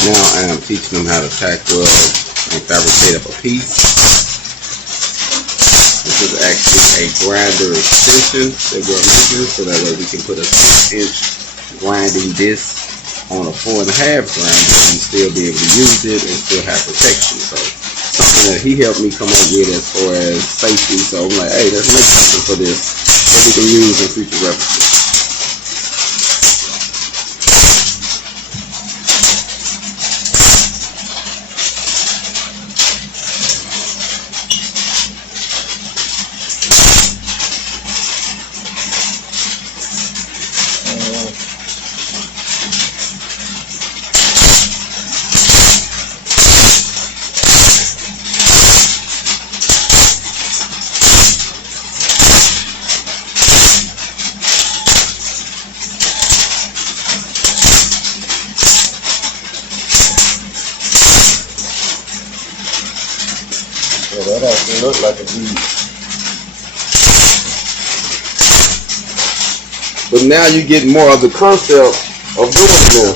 Right now I am teaching them how to tack weld and fabricate up a piece. This is actually a grinder extension that we're making so that way we can put a 6-inch grinding disc on a 4.5 grinder and still be able to use it and still have protection. So something that he helped me come up with as far as safety. So I'm like, hey, let's make something for this that we can use in future references. Yeah, that actually looks like a bead. But now you get more of the concept of doing this.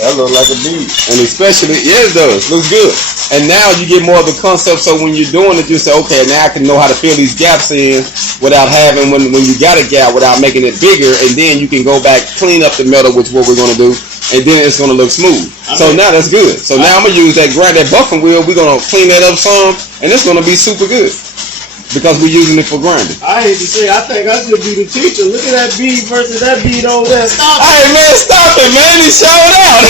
That looks like a bead. And especially, yeah, it does. Looks good. And now you get more of the concept, so when you're doing it, you say, okay, now I can know how to fill these gaps in without having, when you got a gap, without making it bigger, and then you can go back, clean up the metal, which is what we're going to do, and then it's going to look smooth. So now that's good. So now I'm going to use that buffing wheel. We're going to clean that up some, and it's going to be super good because we're using it for grinding. I hate to say, I think I should be the teacher. Look at that bead versus that bead over there. Stop it. Hey, man, stop it, man. He's showing out.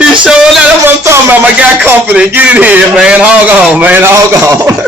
He's showing out. That's what I'm talking about. My guy confident. Get in here, man. Hog on, man. Hog on.